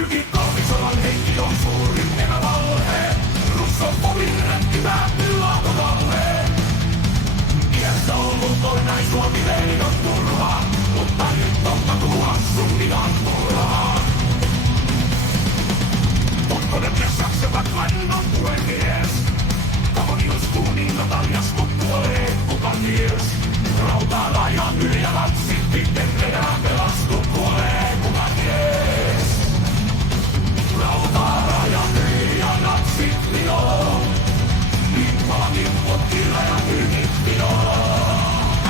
Päättyykin Talvisodan henki on suurin emävalhe. Russofobin rätti päättyy aamuvalhe. Iässä ollut on näin Suomi leidon turha, mutta nyt on takuu Hassunninan turha. Totkonen ja saksevat vannon puhemies. Kaunius kuningatar jaskuttuolee kuka mies. Rautaa rajan yli ja lapsit sitten vedään pelastu kuolee kuka mies. Rautaa rajan yli ja lapsit lioo. Lippalakin potki rajan yli lioo.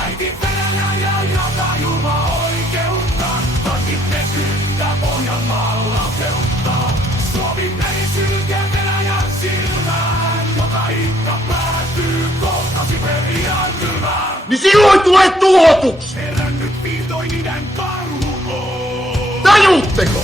Äiti Venäjä jaka julma oikeutta. Tankit ne kyntää Pohjanmaalla keuttaa. Suomi meni sylkeä Venäjän silmään. Joka hiikka päätyy kohta Siperian kylmään. Niin silloin tulee tuhotuksi! Herännyt vihdoin idän karhu on. Tajuutteko?